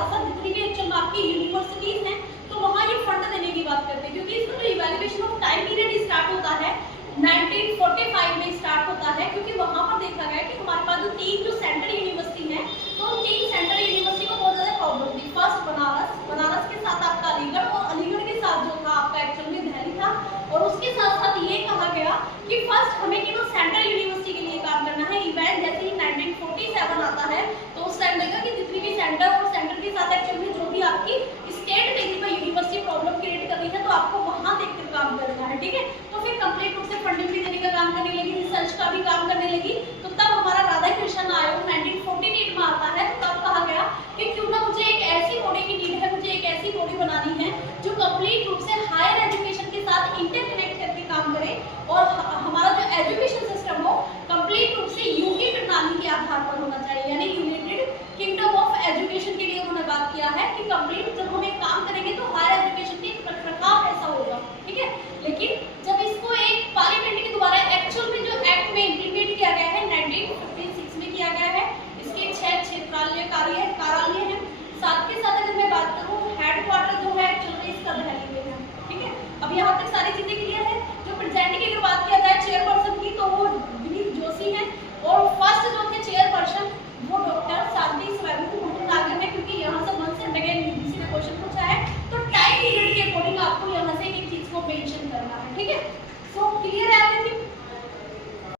साथ साथ जितनी भी एचएल मार्क की यूनिवर्सिटीज हैं तो वहाँ ये फंड देने की बात करते हैं, क्योंकि इसका जो evaluation of time period start होता है 1945 में स्टार्ट होता है, क्योंकि वहाँ पर देखा गया कि हमारे पास जो 3 जो सेंट्रल यूनिवर्सिटी